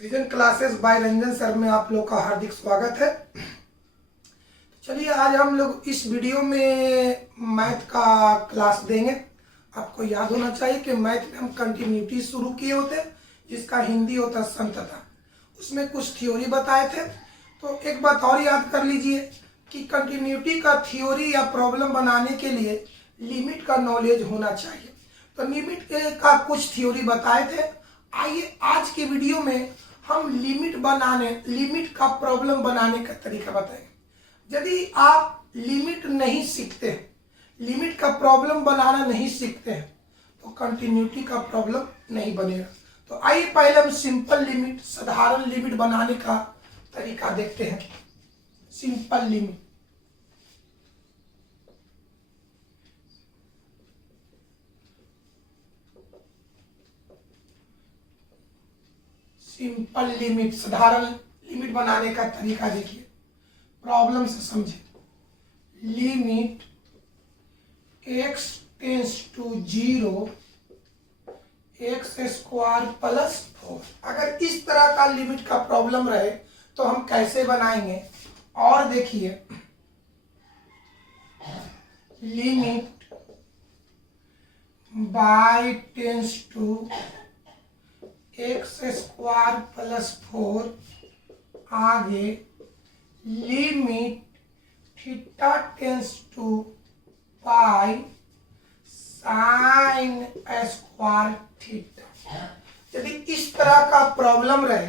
सृजन classes bye Ranjan sir में आप लोग का हार्दिक स्वागत है। चलिए आज हम लोग इस वीडियो में मैथ का क्लास देंगे। आपको याद होना चाहिए कि मैथ में हम कंटिन्यूटी शुरू किए होते, जिसका हिंदी होता संतता। उसमें कुछ थ्योरी बताए थे। तो एक बात और याद कर लीजिए कि कंटिन्यूटी का थ्योरी या प्रॉब्लम बनाने के लिए लिमिट का नॉलेज होना चाहिए। तो लिमिट का कुछ थ्योरी बताए थे। आइए आज के वीडियो में हम लिमिट का प्रॉब्लम बनाने का तरीका बताएंगे। यदि आप लिमिट नहीं सीखते हैं, लिमिट का प्रॉब्लम बनाना नहीं सीखते हैं, तो कंटिन्यूटी का प्रॉब्लम नहीं बनेगा। तो आइए पहले हम सिंपल लिमिट, साधारण लिमिट बनाने का तरीका देखते हैं। सिंपल लिमिट, सिंपल लिमिट, साधारण लिमिट बनाने का तरीका देखिए, प्रॉब्लम से समझे। Limit x tends to 0 x square plus 4। अगर इस तरह का लिमिट का प्रॉब्लम रहे तो हम कैसे बनाएंगे, और देखिए limit y tends to x square plus 4, आगे limit theta tends to pi sine square theta. यदि इस तरह का प्रॉब्लम रहे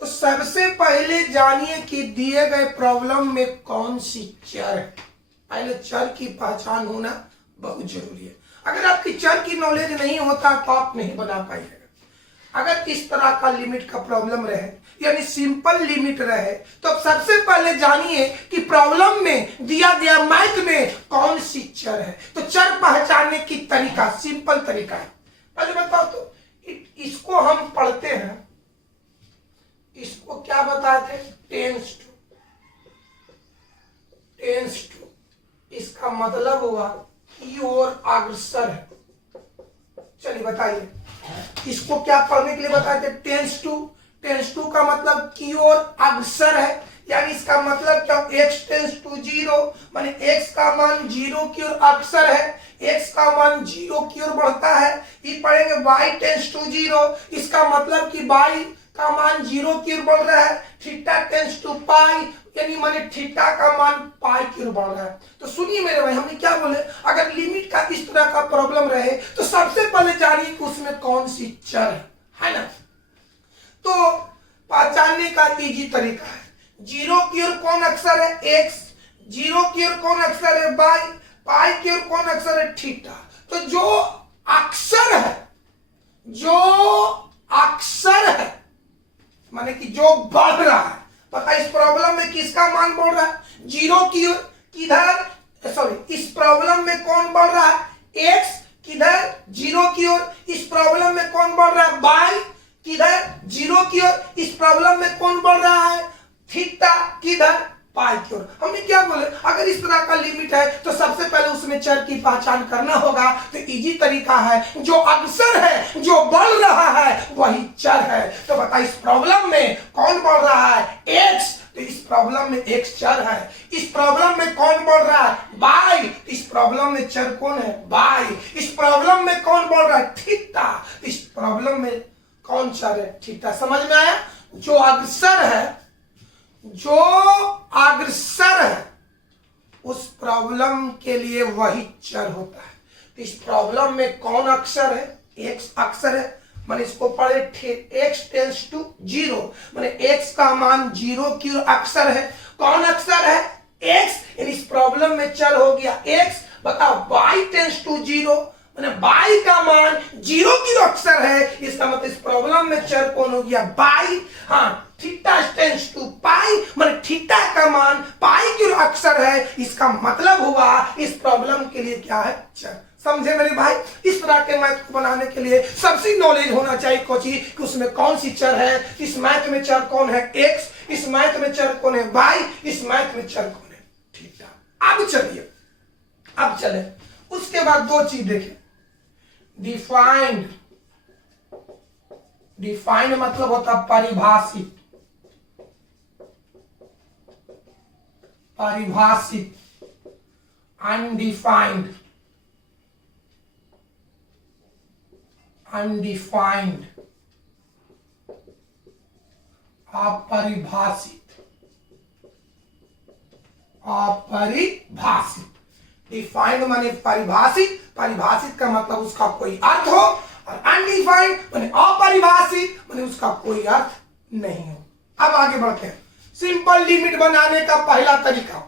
तो सबसे पहले जानिए कि दिए गए प्रॉब्लम में कौन सी चर है। पहले चर की पहचान होना बहुत जरूरी है। अगर आपकी चर की नॉलेज नहीं होता तो आप नहीं बना पाएंगे। अगर इस तरह का लिमिट का प्रॉब्लम रहे, यानी सिंपल लिमिट रहे, तो अब सबसे पहले जानिए कि प्रॉब्लम में दिया गया मैथ में कौन सी चर है। तो चर पहचानने की तरीका सिंपल तरीका है। पहले बताओ तो इसको हम पढ़ते हैं, इसको क्या बताते हैं, टेंस टू। इसका मतलब हुआ की ओर अग्रसर है। चलिए बताइए, इसको क्या पढ़ने के लिए बताते हैं, टेंस टू का मतलब की ओर अग्रसर है। यानी इसका मतलब क्या, x टेंस टू 0 माने x का मान 0 की ओर अग्रसर है, x का मान 0 की ओर बढ़ता है। ये पढ़ेंगे y टेंस टू 0, इसका मतलब कि y का मान 0 की ओर बढ़ रहा है। थीटा टेंस टू पाई, यानी माने थीटा का मान पाई की ओर बढ़ रहा है। तो सुनिए मेरे भाई, हमने क्या बोले, अगर लिमिट का इस तरह का प्रॉब्लम रहे तो सबसे पहले जानिए कि उसमें कौन सी चर है ना। तो पहचानने का इजी तरीका है, 0 की ओर कौन अक्षर है, x, 0 की ओर कौन अक्षर है, y, पाई की ओर कौन अक्षर है, थीटा। तो जो अक्षर है माने कि जो बढ़ रहा है, पता इस प्रॉब्लम में किसका मान बढ़ रहा है, 0 की ओर, किधर, सॉरी, इस प्रॉब्लम में कौन बढ़ रहा है, x, किधर 0 की ओर। इस प्रॉब्लम में कौन बढ़ रहा है, y, किधर 0 की ओर। इस प्रॉब्लम में कौन बढ़ रहा है, थीटा, किधर पाई की ओर। हमने क्या बोले, अगर इस तरह का लिमिट है तो सबसे पहले उसमें चर की पहचान करना होगा। तो इजी तरीका है, जो अग्रसर है, जो बढ़ रहा है, वही चर है। तो बता इस प्रॉब्लम में कौन बढ़ रहा है, x, तो इस प्रॉब्लम में x चर है। इस प्रॉब्लम में कौन बढ़ रहा है, y, तो इस प्रॉब्लम में चर कौन है, y। इस प्रॉब्लम में कौन बढ़ रहा है, थीटा, तो इस प्रॉब्लम में कौन चर है, थीटा। समझ में आया, जो अग्रसर है उस प्रॉब्लम के लिए वही चर होता है। तो इस प्रॉब्लम में कौन अक्षर है, x अक्षर है, माने इसको पढ़े x टेंस टू 0 माने x का मान 0 की ओर अक्षर है। कौन अक्षर है, x, यानी इस प्रॉब्लम में चर हो गया x। बताओ y टेंस टू 0 माने y का मान 0 की ओर अक्षर है, इसका मतलब इस प्रॉब्लम में चर कौन हो गया, y। हाँ, थीटा टेंस टू पाई माने थीटा का मान पाई की ओर अक्षर है, इसका मतलब हुआ इस प्रॉब्लम के लिए क्या है, चर। समझे मेरे भाई, इस तरह के मैथ को बनाने के लिए सबसे नॉलेज होना चाहिए कोची कि उसमें कौन सी चर है। इस मैथ में चर कौन है, x, इस मैथ में चर कौन है, y, इस मैथ में चर कौन है, थीटा। अब चलिए, अब चले उसके बाद दो चीज देखें, डिफाइंड मतलब होता परिभाषित, परिभाषित, अनडिफाइंड, अनडिफाइंड, अपरिभाषित, अपरिभाषित। डिफाइंड माने परिभाषित, परिभाषित का मतलब उसका कोई अर्थ हो, और अनडिफाइंड माने अपरिभाषित माने उसका कोई अर्थ नहीं हो। अब आगे बढ़ते हैं। सिंपल लिमिट बनाने का पहला तरीका,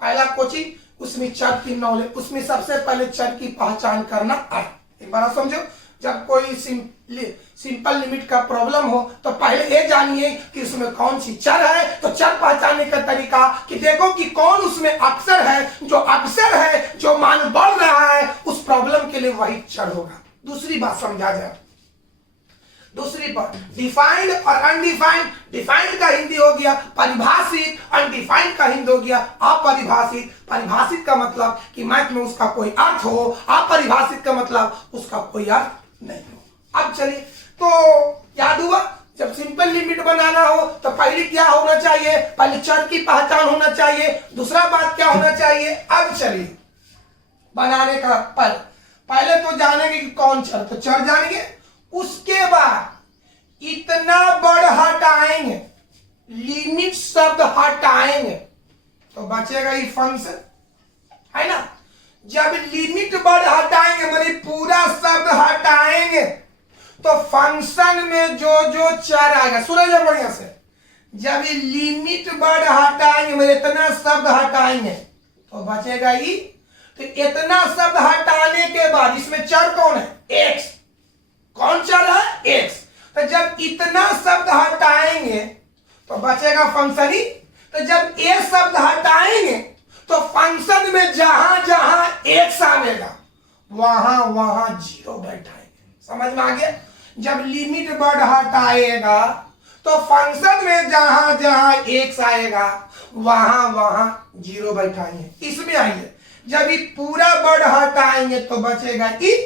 पहला कोचिंग, उसमें चर की नॉलेज, उसमें सबसे पहले चर की पहचान करना आए। एक बार समझो, जब कोई सिंपल लिमिट का प्रॉब्लम हो तो पहले ये जानिए कि उसमें कौन सी चर है। तो चर पहचानने का तरीका कि देखो कि कौन उसमें अक्षर है, जो अक्षर है, जो मान बढ़ रहा है, उस प्रॉब्लम के लिए वही चर होगा। दूसरी बात समझा जाए, दूसरी बात, डिफाइंड और अनडिफाइंड। डिफाइंड का हिंदी हो गया परिभाषित, अनडिफाइंड का हिंदी हो गया अपरिभाषित। परिभाषित का मतलब कि मैथ में उसका कोई अर्थ हो, अपरिभाषित का मतलब उसका कोई अर्थ नहीं हो। अब चलिए, तो याद हुआ, जब सिंपल लिमिट बनाना हो तो पहले क्या होना चाहिए, पहले चर की पहचान होना चाहिए। दूसरा बात क्या होना चाहिए, अब चलिए बनाने का पहले तो जानेंगे कि कौन चर, तो चर जानेंगे, उसके बाद इतना बढ़ हटाएंगे, लिमिट शब्द हटाएंगे तो बचेगा ये फंक्शन, है ना। जब लिमिट बढ़ हटाएंगे माने पूरा शब्द हटाएंगे तो फंक्शन में जो जो चर आएगा, सुनिए बढ़िया से, जब ये लिमिट बढ़ हटाएंगे माने इतना शब्द हटाएंगे तो बचेगा ये। तो इतना शब्द हटाने के बाद इसमें चर कौन है, एक्स। कौन चर है, एक्स। तो जब इतना शब्द हटाएंगे तो बचेगा फंक्शन ही। तो जब ये शब्द हटाएंगे तो फंक्शन में जहां जहां एक्स आएगा वहां वहां जीरो बैठाएंगे। समझ में आ गया। जब लिमिट बढ़ हटाएगा तो फंक्शन में जहां जहां एक्स आएगा वहां वहां जीरो बैठाएंगे। इसमें आइए, जब ये पूरा बढ़ हटाएंगे तो बचेगा ई।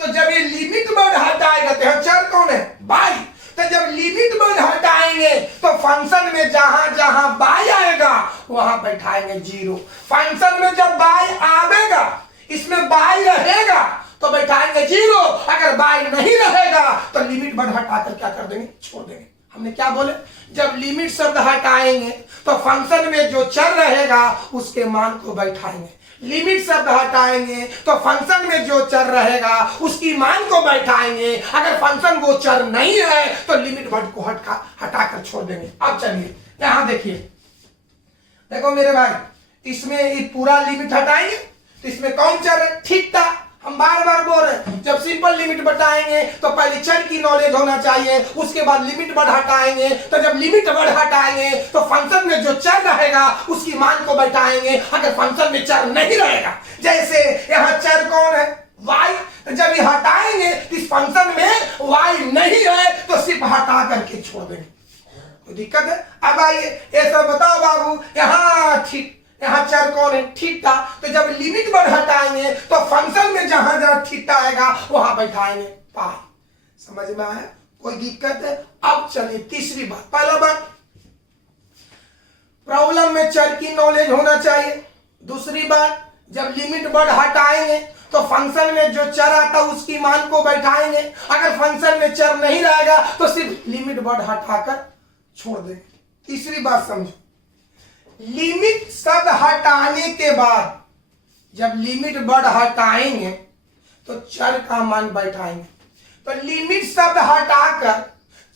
तो जब ये लिमिट बढ़ हटाएगा तो चर कौन है, बाई। तो जब लिमिट बढ़ हटाएंगे तो फंक्शन में जहां जहां बाई आएगा वहां बैठाएंगे जीरो। फंक्शन में जब बाई आवेगा, इसमें बाई रहेगा तो बैठाएंगे जीरो। अगर बाई नहीं रहेगा तो लिमिट बढ़ हटाकर क्या कर देंगे, छोड़ देंगे। हमने क्या बोले, जब लिमिट शब्द हटाएंगे तो फंक्शन में जो चर रहेगा उसके मान को बैठाएंगे। लिमिट शब्द हटाएंगे तो फंक्शन में जो चर रहेगा उसकी मान को बैठाएंगे। अगर फंक्शन वो चर नहीं है तो लिमिट वर्ड को हटाकर छोड़ देंगे। अब चलिए यहां देखिए, देखो मेरे भाई, इसमें ये पूरा लिमिट हटाएंगे तो इसमें कौन चर है, थीटा। हम बार बार बोल रहे हैं, जब सिंपल लिमिट बताएंगे तो पहले चर की नॉलेज होना चाहिए, उसके बाद लिमिट वर्ड हटाएंगे। तो जब लिमिट वर्ड हटाएंगे तो फंक्शन में जो चर रहेगा उसकी मान को बैठाएंगे। अगर फंक्शन में चर नहीं रहेगा, जैसे यहाँ चर कौन है, y, तो जब ये हटाएंगे इस फंक्शन में y नहीं है तो सिर्फ हटा करके छोड़ देंगे। कोई दिक्कत है। अब आइए ये सब बताओ बाबू, यहाँ चर कौन है, थीटा। तो जब लिमिट बढ़ हटाएंगे तो फंक्शन में जहां जहां थीटा आएगा वहां बैठाएंगे पाई। समझ में आया, कोई दिक्कत है। अब चलिए तीसरी बात, पहला बात प्रॉब्लम में चर की नॉलेज होना चाहिए। दूसरी बात, जब लिमिट बढ़ हटाएंगे तो फंक्शन में जो चर आता उसकी मान को बैठाएंगे। अगर फंक्शन में चर नहीं रहेगा तो सिर्फ लिमिट बढ़ हटाकर छोड़ देंगे। तीसरी बात समझो, लिमिट शब्द हटाने के बाद जब लिमिट बढ़ हटाएंगे तो चर का मान बैठाएंगे। तो लिमिट शब्द हटाकर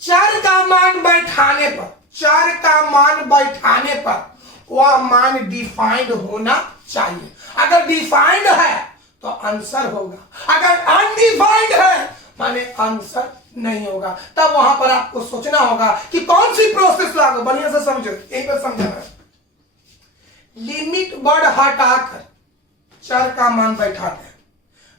चर का मान बैठाने पर, चर का मान बैठाने पर वह मान डिफाइंड होना चाहिए। अगर डिफाइंड है तो आंसर होगा, अगर अनडिफाइंड है माने आंसर नहीं होगा। तब वहां पर आपको सोचना होगा कि कौन सी प्रोसेस लागू। बढ़िया से समझो, यहीं पर समझना है। लिमिट बढ़ हटाकर चर का मान बैठाते हैं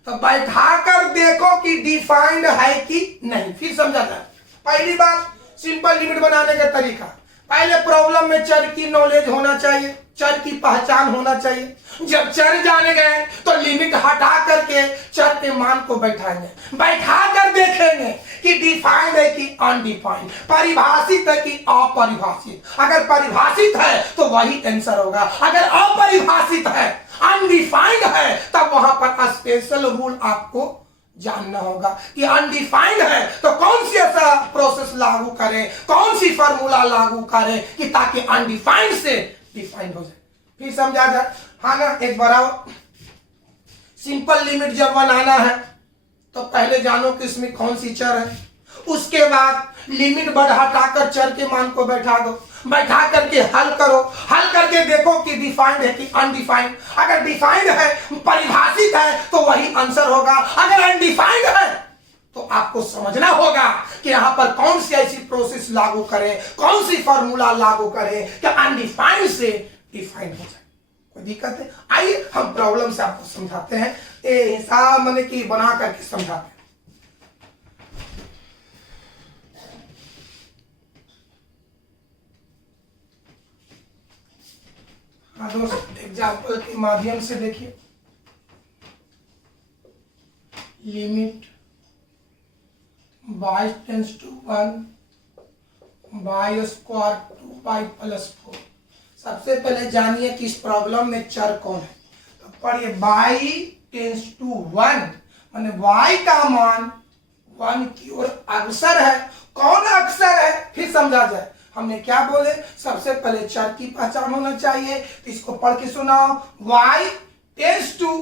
तो बैठाकर देखो कि डिफाइंड है कि नहीं, फिर समझा जाए। पहली बात, सिंपल लिमिट बनाने का तरीका, पहले प्रॉब्लम में चर की नॉलेज होना चाहिए। चर की पहचान होना चाहिए। जब चर जाने गए तो लिमिट हटा करके चर के मान को बैठाएंगे, बैठा कर देखेंगे कि डिफाइंड है कि अनडिफाइंड, परिभाषित है कि अपरिभाषित। अगर परिभाषित है तो वही आंसर होगा, अगर अपरिभाषित है, अनडिफाइंड है, तब वहां पर स्पेशल रूल आपको जानना होगा कि अनडिफाइंड है तो कौन सी ऐसा प्रोसेस लागू करें, कौन सी फार्मूला लागू करें कि ताकि अनडिफाइंड से डिफाइंड हो जाए। फिर समझा जाए, हाँ ना। एक बार सिंपल लिमिट जब बनाना है तो पहले जानो कि इसमें कौन सी चर है, उसके बाद लिमिट बढ़ाकर चर के मान को बैठा दो, बैठा करके हल करो, हल करके देखो कि डिफाइंड है कि अनडिफाइंड। अगर डिफाइंड है, परिभाषित है, तो वही आंसर होगा। अगर अनडिफाइंड है तो आपको समझना होगा कि यहां पर कौन सी ऐसी प्रोसेस लागू करें, कौन सी फार्मूला लागू करें कि अनडिफाइंड से डिफाइंड हो जाए। कोई दिक्कत है? आइए हम प्रॉब्लम से आपको समझाते हैं, हिसाब मैंने कि बना करके समझाते हैं। हाँ दोस्त, एग्जाम्पल के माध्यम से देखिए। Limit y tends to 1 y square 2y plus 4। सबसे पहले जानिए कि इस प्रॉब्लम में चर कौन है। तो पढ़िए, y टेंस टू 1 माने y का मान 1 की ओर अग्रसर है। कौन अग्रसर है फिर समझा जाए। हमने क्या बोले, सबसे पहले चर की पहचान होना चाहिए। तो इसको पढ़ के सुनाओ, y टेंस टू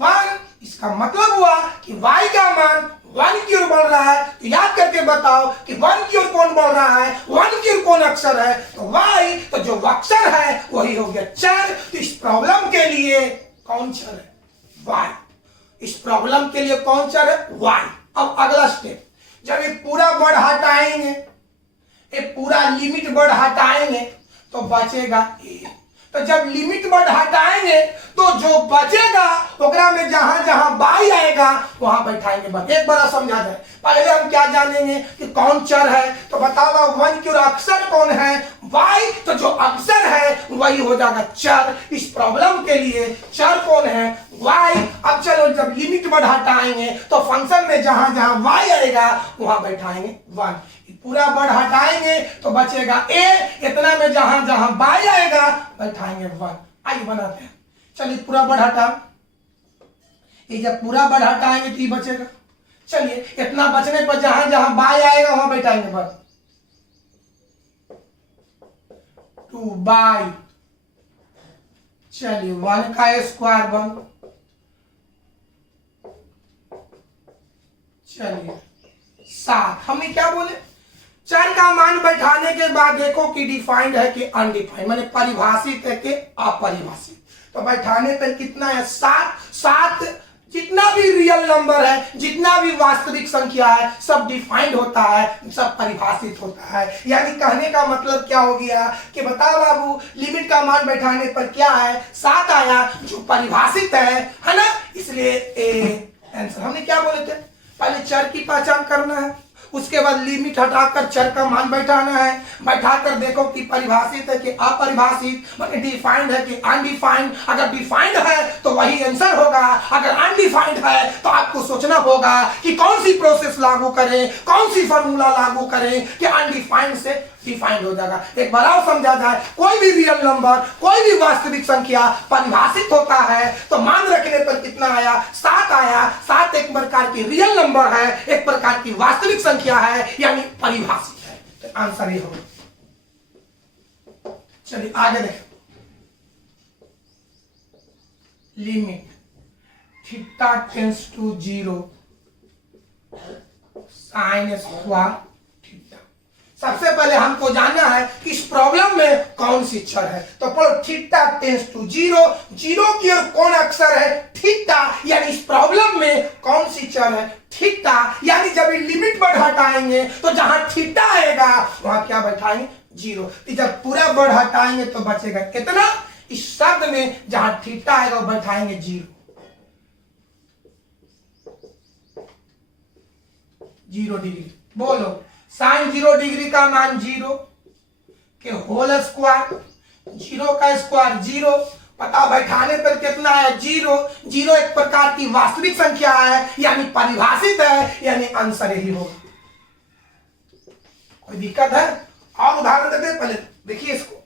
1, इसका मतलब हुआ कि y का मान 1 की ओर बढ़ रहा है। तो याद करके बताओ कि 1 की ओर कौन बढ़ रहा है, 1 की ओर कौन अक्षर है, तो y। तो जो अक्षर है वही हो गया चर। तो इस प्रॉब्लम के लिए कौन चर है, y। इस प्रॉब्लम के लिए कौन चर है, y। अब अगला स्टेप, जब ये पूरा वर्ड हटाएंगे, ये पूरा लिमिट वर्ड हटाएंगे तो बचेगा a। तो जब लिमिट वर्ड हटाएंगे तो जो बचेगा ओकरा में जहां जहां बाई आएगा वहां बैठाएंगे बस। एक बार समझा जाए। पहले हम क्या जानेंगे कि कौन चर है। तो बताओ 1 की ओर अक्षर कौन है, y। तो जो अक्षर है वही हो जाएगा चर। इस प्रॉब्लम के लिए चर कौन है, y। अब चलो, जब लिमिट वर्ड हटाएंगे तो फंक्शन में जहां जहां y आएगा वहां बैठाएंगे 1। पूरा वर्ड हटाएंगे तो बचेगा a। इतना में जहां जहां y आएगा बैठाएंगे 1। आइए बनाते हैं। चलिए पूरा वर्ड हटा, ये जब पूरा वर्ड हटाएंगे तो ये बचेगा। चलिए इतना बचने पर जहां जहां y आएगा वहां बैठाएंगे 1। 2y, चलिए 1 का स्क्वायर 1, चलिए 7। हमने क्या बोले, चर का मान बैठाने के बाद देखो कि डिफाइंड है कि अनडिफाइंड, माने परिभाषित है कि अपरिभाषित। तो बैठाने पर कितना है, 7। 7 जितना भी रियल नंबर है, जितना भी वास्तविक संख्या है, सब डिफाइंड होता है, सब परिभाषित होता है। यानी कहने का मतलब क्या हो गया कि बताओ बाबू, लिमिट का मान बैठाने पर क्या है, 7 आया, जो परिभाषित है ना। इसलिए आंसर। हमने क्या बोले थे, पहले चर की पहचान करना है, उसके बाद लिमिट हटाकर चर का मान बैठाना है। बैठाकर देखो कि परिभाषित है कि अपरिभाषित, मतलब डिफाइंड है कि अनडिफाइंड। अगर डिफाइंड है तो वही आंसर होगा, अगर अनडिफाइंड है तो आपको सोचना होगा कि कौन सी प्रोसेस लागू करें, कौन सी फार्मूला लागू करें कि अनडिफाइंड से डिफाइंड हो जाएगा। एक बार और समझा जाए, कोई भी रियल नंबर, कोई भी वास्तविक संख्या परिभाषित होता है तो मान रखने पर कितना आया, 7 आया। 7 एक प्रकार की रियल नंबर है, एक प्रकार की वास्तविक संख्या है, यानी परिभाषित है। तो आंसर ये होगा। चलिए आगे देखें। Limit theta tends to 0 sine square theta. सबसे पहले हमको जानना है कि इस प्रॉब्लम में कौन सी चर है। तो पढ़ो, थीटा टेंस टू 0, 0 की ओर कौन अक्षर है, थीटा। यानी इस प्रॉब्लम में कौन सी चर है, थीटा। यानी जब लिमिट पर हटाएंगे तो जहां थीटा आएगा वहां क्या बैठाएंगे, 0। तो जब पूरा वर्ड हटाएंगे तो बचेगा कितना, इस शब्द में जहां थीटा आएगा वो बैठाएंगे 0 डिग्री। बोलो, साइन 0 डिग्री का मान 0 के होल स्क्वायर, जीरो का स्क्वायर जीरो, पता बैठाने पर कितना है जीरो। जीरो एक प्रकार की वास्तविक संख्या है, यानी परिभाषित है, यानी आंसर यही होगा। कोई दिक्कत है? और उदाहरण देते हैं, पहले देखिए इसको।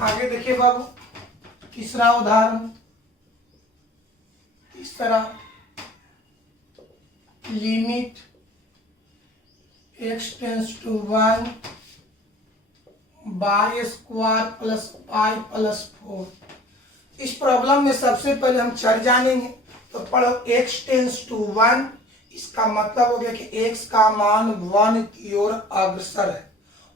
आगे देखिए बाबू, तीसरा उदाहरण, तीसरा, limit x tends to 1 by square plus pi plus 4। इस प्रॉब्लम में सबसे पहले हम चर जानेंगे। तो पढ़ो x टेंस टू 1, इसका मतलब हो गया कि x का मान 1 की ओर अग्रसर है।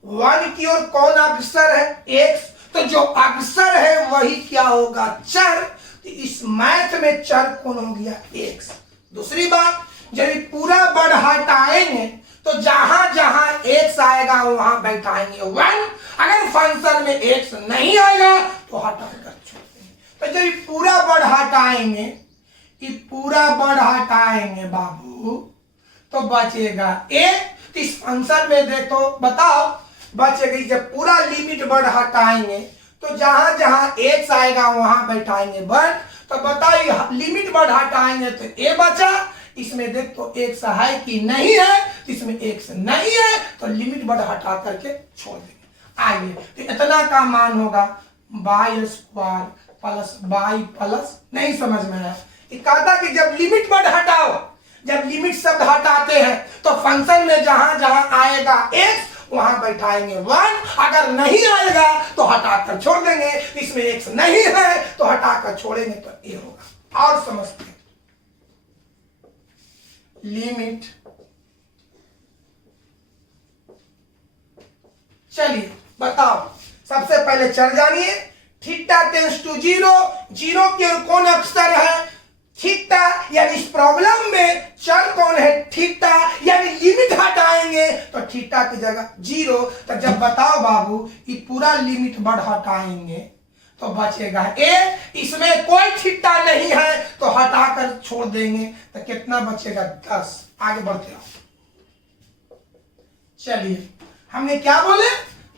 1 की ओर कौन अग्रसर है? x। तो जो अग्रसर है वही क्या होगा? चर। तो इस मैथ में चर कौन हो गया? x। दूसरी बात, जब पूरा वर्ड हटाएंगे तो जहां जहां x आएगा वहां बैठाएंगे 1। अगर फंक्शन में x नहीं आएगा तो हटा कर छोड़ देंगे। तो जब पूरा वर्ड हटाएंगे, ये पूरा वर्ड हटाएंगे बाबू, तो बचेगा एक। तो इस फंक्शन में देखो, बताओ बचेगा। जब पूरा लिमिट वर्ड हटाएंगे तो जहां जहां x आएगा वहां बैठाएंगे 1। तो बताइए, लिमिट वर्ड हटाएंगे तो a बचा। इसमें देख तो x है कि नहीं है? तो इसमें x नहीं है, तो लिमिट वर्ड हटा करके छोड़ देंगे। आइए, तो इतना का मान होगा by square plus by plus, नहीं समझ में आया? कहता कि जब लिमिट वर्ड हटाओ, जब लिमिट शब्द हटाते हैं तो फंक्शन में जहां जहां आएगा x वहां बैठाएंगे 1। अगर नहीं आएगा तो हटाकर छोड़ देंगे। इसमें x नहीं है तो हटाकर छोड़ेंगे तो a होगा। और समझते हैं, लिमिट, चलिए बताओ, सबसे पहले चर जानिए। थीटा टेंस टू 0, 0 की ओर कौन अक्षर है? थीटा। यानी इस प्रॉब्लम में चर कौन है? थीटा। यानी लिमिट हटाएंगे तो थीटा की जगह 0। तो जब बताओ बाबू, ये पूरा लिमिट वर्ड हटाएंगे तो बचेगा a। इसमें कोई थीटा नहीं है तो हटाकर छोड़ देंगे तो कितना बचेगा? 10। आगे बढ़ते हो। चलिए, हमने क्या बोले?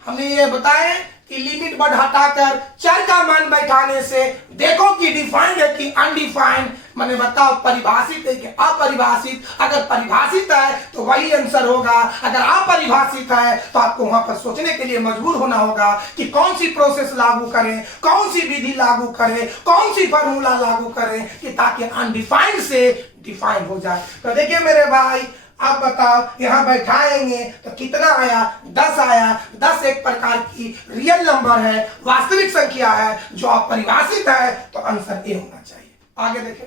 हमने ये बताए कि लिमिट वर्ड हटाकर चर का मान बैठाने से देखो कि डिफाइंड है कि अनडिफाइंड, मैंने बताओ परिभाषित है कि अपरिभाषित। अगर परिभाषित है तो वही आंसर होगा, अगर अपरिभाषित है तो आपको वहां पर सोचने के लिए मजबूर होना होगा कि कौन सी प्रोसेस लागू करें, कौन सी विधि लागू करें, कौन सी फॉर्मूला लागू करें कि ताकि अनडिफाइंड से डिफाइंड हो जाए। तो देखिए मेरे भाई, आप बताओ, यहां बैठाएंगे तो कितना आया? 10 आया। 10 एक प्रकार की रियल नंबर है, वास्तविक संख्या है, जो अपरिभाषित है, तो आंसर ए होना चाहिए। आगे देखें,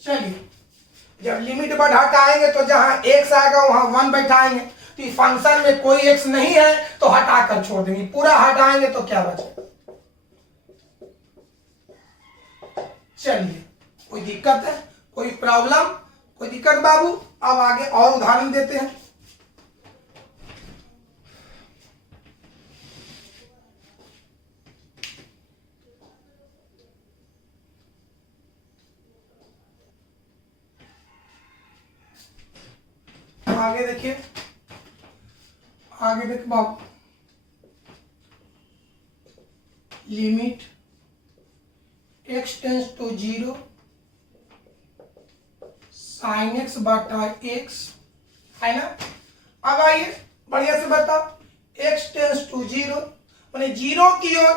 चलिए, जब लिमिट वर्ड हटाएंगे तो जहां x आएगा वहां 1 बैठाएंगे। तो फंक्शन में कोई x नहीं है तो हटाकर छोड़ देंगे। पूरा हटाएंगे तो क्या बचेगा? चलिए, कोई दिक्कत है? कोई प्रॉब्लम? कोई दिक्कत बाबू? अब आगे और उदाहरण देते हैं। आगे देखिए, आगे देख बाबू, limit x tends to 0 sine x बटा x, है ना? अब आइए बढ़िया से बताओ, x टेंस टू 0 माने 0 की ओर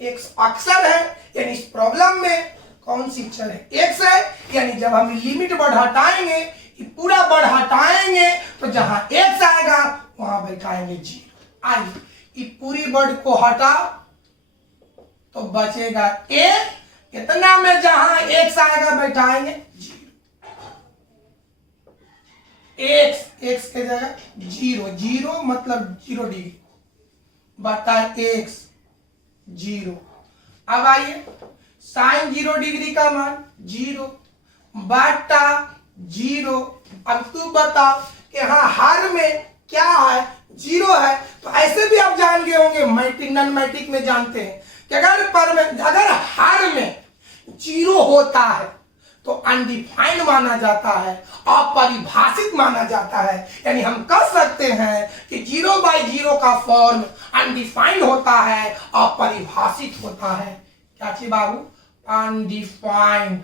x अक्षर है, यानी इस प्रॉब्लम में कौन सी चर है? x है। यानी जब हम लिमिट वर्ड हटाएंगे, पूरा वर्ड हटाएंगे तो जहां x आएगा वहां बैठाएंगे 0। आइए, ये पूरी वर्ड को हटाओ तो बचेगा a। इतना में जहां x आएगा बैठाएंगे 0। x के जगह 0, 0 मतलब 0 डिग्री बटा x 0। अब आइए, साइन 0 डिग्री का मान 0, बटा 0। अब तू बताओ कि हाँ हर में क्या है, 0 है। तो ऐसे भी आप जान गए होंगे, मैट्रिक नॉन मैट्रिक में जानते हैं कि अगर हर में 0 होता है तो अनडिफाइंड माना जाता है, अपरिभाषित माना जाता है। यानी हम कह सकते हैं कि 0/0 का फॉर्म अनडिफाइंड होता है, अपरिभाषित होता है। क्या चीज बाबू? अनडिफाइंड।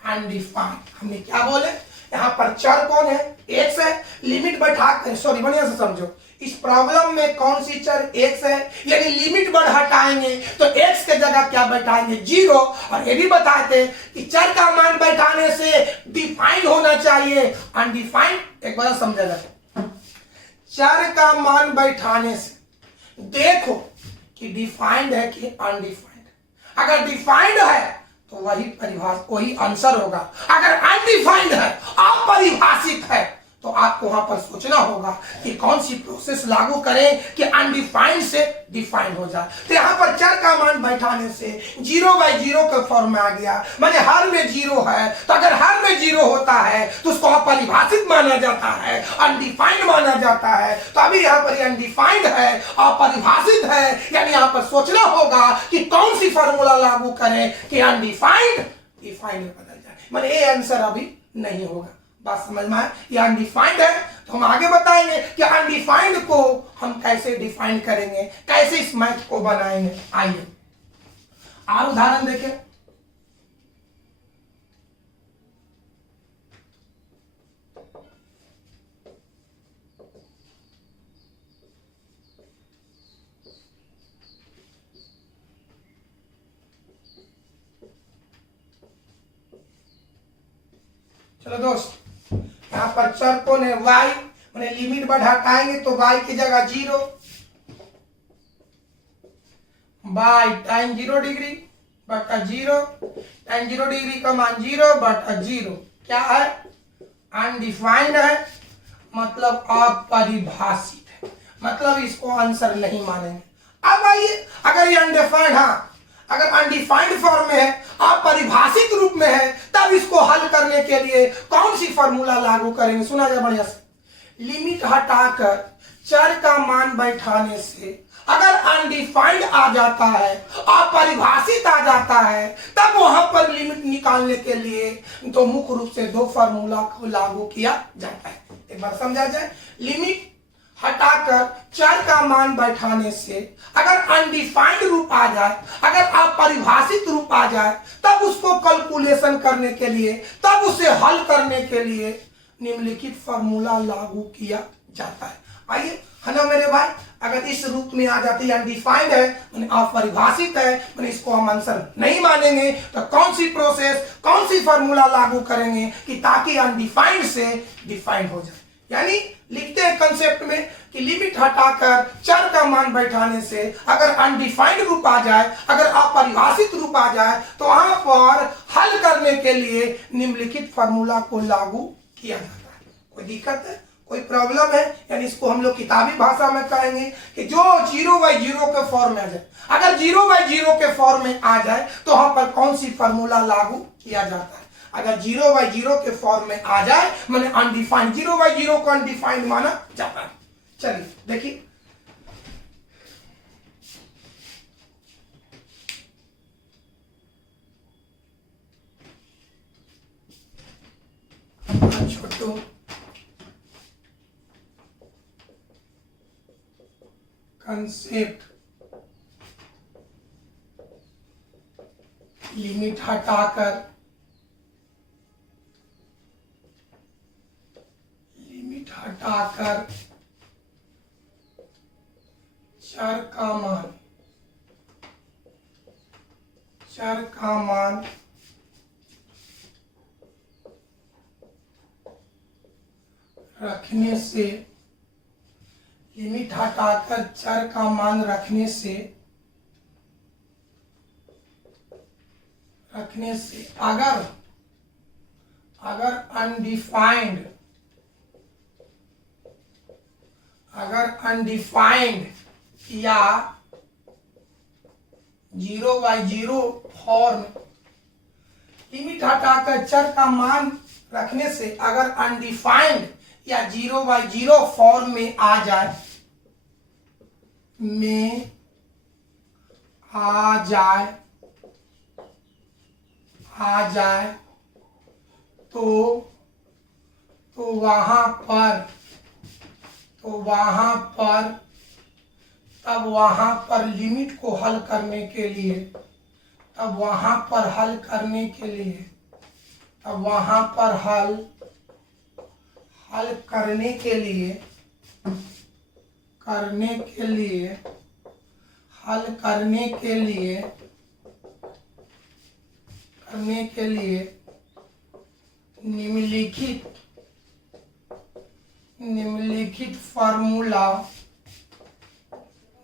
अनडिफाइंड हमने क्या बोले? यहां पर चर कौन है? एक्स है। लिमिट बैठा, सॉरी बढ़िया से समझो, इस प्रॉब्लम में कौन सी चर एक्स है, यानी लिमिट बढ़ हटाएंगे तो एक्स के जगह क्या बैठाएंगे? 0। और ये भी बताते कि चर का मान बैठाने से डिफाइंड होना चाहिए। अनडिफाइंड एक बार समझा जाए, चर का मान बैठाने से देखो कि डिफाइंड है कि अनडिफाइंड। अगर डिफाइंड है तो वही आंसर होगा। अगर अनडिफाइंड है, अपरिभाषित है, तो आपको वहां पर सोचना होगा कि कौन सी प्रोसेस लागू करें कि अनडिफाइंड से डिफाइंड हो जाए। तो यहां पर चर का मान बैठाने से 0/0 के फॉर्म में आ गया, माने हर में 0 है। तो अगर हर में 0 होता है तो उसको अपरिभाषित माना जाता है, अनडिफाइंड माना जाता है। तो अभी यहां पर अनडिफाइंड है, अपरिभाषित है, यानी यहां पर सोचना होगा कि कौन सी फॉर्मूला लागू करें कि अनडिफाइंड डिफाइंड में बदल जाए। माने ये आंसर अभी नहीं होगा। बात समझ में आए? ये अनडिफाइंड है तो हम आगे बताएंगे कि अनडिफाइंड को हम कैसे डिफाइन करेंगे, कैसे इस मैथ को बनाएंगे। आइए और उदाहरण देखें। चलो दोस्त, यहां पर चर कौन है? y। मैंने लिमिट बढ़ाएंगे तो y की जगह 0 बाई टाइम 0 डिग्री बटा 0। टाइम 0 डिग्री का मान 0 बटा 0 क्या है? अनडिफाइंड है, मतलब अपरिभाषित है, मतलब इसको आंसर नहीं मानेंगे। अब आइए, अगर ये अनडिफाइंड, हाँ अगर अनडिफाइंड फॉर्म में है, अपरिभाषित रूप में है, तब इसको हल करने के लिए कौन सी फॉर्मूला लागू करेंगे? सुना जाए बढ़िया से। लिमिट हटाकर चर का मान बैठाने से अगर अनडिफाइंड आ जाता है, अपरिभाषित आ जाता है, तब वहां पर लिमिट निकालने के लिए तो मुख्य रूप से 2 फॉर्मूला को लागू किया जाता है। एक बार समझा जाए। लिमिट हटाकर चर का मान बैठाने से अगर अनडिफाइंड रूप आ जाए, अगर अपरिभाषित रूप आ जाए, तब उसको कैलकुलेशन करने के लिए, तब उसे हल करने के लिए निम्नलिखित फॉर्मूला लागू किया जाता है। आइए, है ना मेरे भाई? अगर इस रूप में आ जाती है, अनडिफाइंड है, माने अपरिभाषित है, माने इसको हम आंसर नहीं मानेंगे। तो कौन सी प्रोसेस, कौन सी फॉर्मूला लागू करेंगे कि ताकि अनडिफाइंड से डिफाइंड हो जाए? यानी लिखते हैं कंसेप्ट में कि लिमिट हटाकर चर का मान बैठाने से अगर अनडिफाइंड रूप आ जाए, अगर अपरिभाषित रूप आ जाए, तो वहां पर हल करने के लिए निम्नलिखित फॉर्मूला को लागू किया जाता है। कोई दिक्कत है, कोई प्रॉब्लम है? यानी इसको हम लोग किताबी भाषा में कहेंगे कि जो 0/0 के फॉर्म में आ जाए। अगर 0/0 के फॉर्म में आ जाए तो वहां पर कौन सी फॉर्मूला लागू किया जाता है? अगर 0/0 के फॉर्म में आ जाए, माने अनडिफाइंड, 0/0 को अनडिफाइंड माना जाता है। चलिए देखिए, छोटू कंसेप्ट लिमिट हटाकर चर का मान रखने से, लिमिट हटाकर चर का मान रखने से अगर अनडिफाइंड या 0/0 फॉर्म लिमिट हटाकर चर का मान रखने से अगर अनडिफाइंड या 0/0 फॉर्म में आ जाए तो वहां पर तब वहां पर लिमिट को हल करने के लिए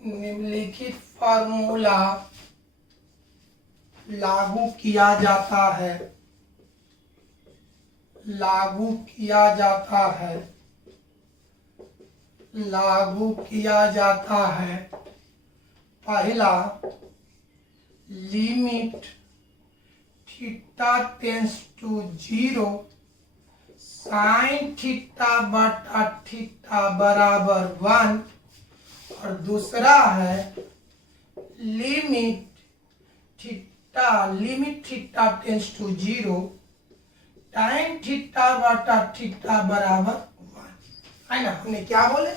निम्नलिखित फार्मूला लागू किया जाता है। पहला, limit theta tends to 0 sine theta बटा थीटा बराबर 1, और दूसरा है लिमिट थीटा टेंस टू 0 टाइन थीटा बटा थीटा बराबर 1, है ना। हमने क्या बोले,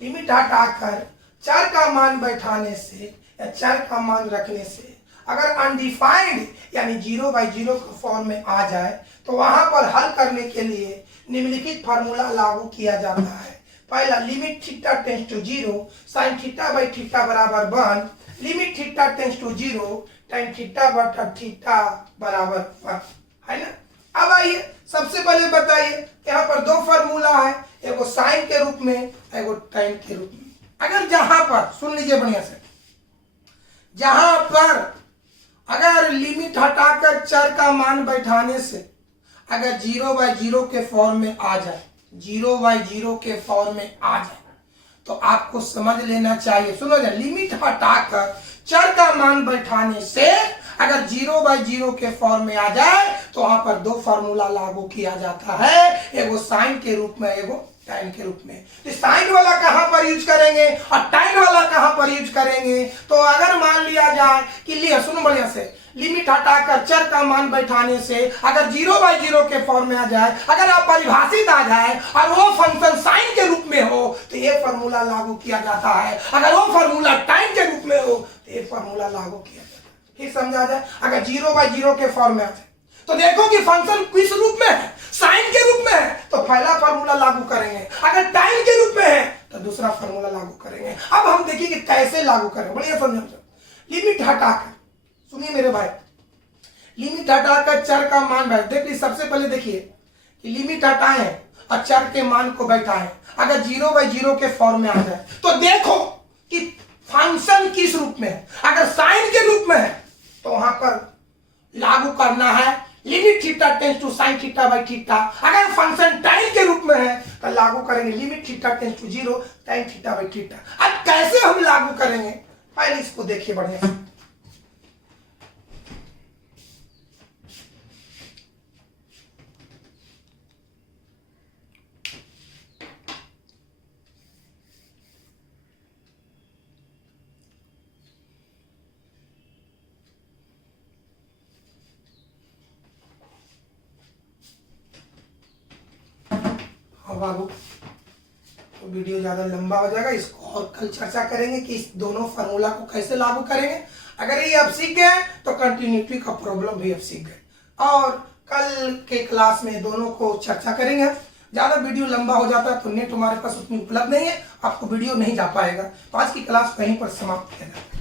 लिमिट हटाकर चर का मान बैठाने से या चर का मान रखने से अगर अनडिफाइंड यानी 0/0 के फॉर्म में आ जाए तो वहां पर हल करने के लिए निम्नलिखित फार्मूला लागू किया जाता है। पहला, limit theta tends to 0 sine theta by theta बराबर 1, लिमिट थीटा टेंस टू 0 टाइन थीटा बटा थीटा बराबर 1, है ना। अब आइए सबसे पहले बताइए, यहाँ पर दो फार्मूला है, एगो साइन के रूप में, एगो टाइन के रूप में। अगर जहां पर, सुन लीजिए बढ़िया से, जहां पर अगर लिमिट हटाकर चर का मान बैठाने से अगर 0/0 के फॉर्म में आ जाए, 0/0 के फॉर्म में आ जाए तो आपको समझ लेना चाहिए, सुनो जा, लिमिट हटाकर चर का मान बैठाने से अगर 0/0 के फॉर्म में आ जाए तो वहां पर दो फार्मूला लागू किया जाता है, एगो साइन के रूप में, एगो टाइन के रूप में। तो साइन वाला कहां पर यूज करेंगे और टाइन वाला कहां पर यूज करेंगे, तो अगर मान लिया जाए कि सुनो बढ़िया से, लिमिट हटाकर चर का मान बैठाने से अगर 0/0 के फॉर्म में आ जाए, अगर आप परिभाषित आ जाए और वो फंक्शन साइन के रूप में हो तो ये फार्मूला लागू किया जाता है, अगर वो फार्मूला टाइन के रूप में हो तो ये फार्मूला लागू किया जाता है। फिर समझा जाए, अगर 0/0 के फॉर्म में आ जाए तो देखो कि फंक्शन किस रूप में है, साइन के रूप में है तो पहला फार्मूला लागू करेंगे, अगर टाइम के रूप में है तो दूसरा फार्मूला लागू करेंगे। अब हम देखिए कि कैसे लागू करें, बढ़िया समझो। लिमिट हटाकर, सुनिए मेरे भाई, लिमिट हटाकर चर का मान बैठ, देखिए सबसे पहले देखिए कि लिमिट हटाए और चर के मान को बैठाएं, अगर 0/0 के फॉर्म में आ जाए तो देखो कि फंक्शन किस रूप में है, अगर साइन के रूप में है तो वहां पर लागू करना है limit theta tends to sine theta by theta, अगर फंक्शन टाइम के रूप में है तो लागू करेंगे लिमिट थीटा टेंस टू 0 टाइन थीटा बाई थीटा। अब कैसे हम लागू करेंगे, पहले इसको देखिए बढ़िया से। बाबू तो वीडियो ज़्यादा लंबा हो जाएगा, इसको और कल चर्चा करेंगे कि इस दोनों फार्मूला को कैसे लागू करेंगे। अगर ये आप सीख गए तो कंटिन्यूटी का प्रॉब्लम भी आप सीख गए, और कल के क्लास में दोनों को चर्चा करेंगे। ज़्यादा वीडियो लंबा हो जाता है तो नेट हमारे पास उतनी उपलब्ध नहीं है, आपको वीडियो नहीं जा पाएगा, तो आज की क्लास वहीं पर समाप्त किया जाता है।